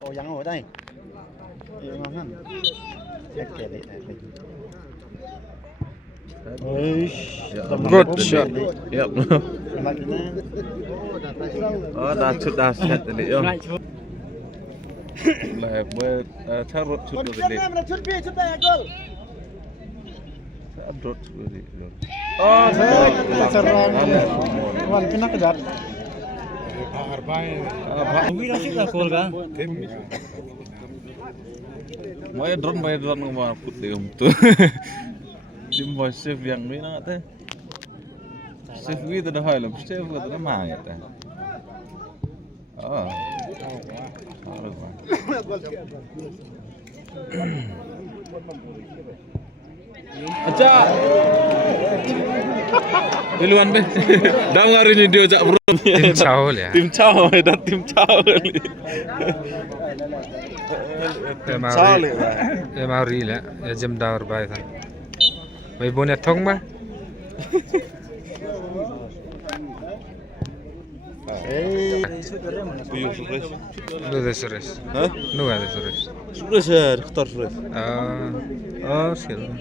Ồ vắng ở đây. Yêu ngon hả? Chắc kệ đi này. Ôi, Good shot. Yep. lagi na. Oh, dah set tadi yo. Lah, buat carrot shoot tadi. Carrot tadi. Oh, Serang. Wal kena kejar. Mau drone ngomong putih tuh. Tim boy chef yang ini nak teh. Chef gitu dah hal, chef gitu dah mang teh. Oh. Aja. Duluan be. Dah ngari ni dia jak bro. Tim Caul ya. Tim Caul, dah tim Caul. Ya Mauri lah. Ya jam dawar baik kan. Baik punya thong mah. Buyur fresh. Lu dah sores. Hah? Lu ada sores. Fresh ya, khtar fresh. Oh, siapa?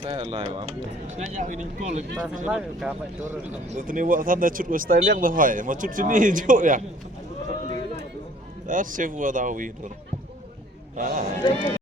Saya live am. Itu ni buat tanda cut style yang dah hai. Mau cut sini hijau ya. Dah chef buat tahu itu. Ah.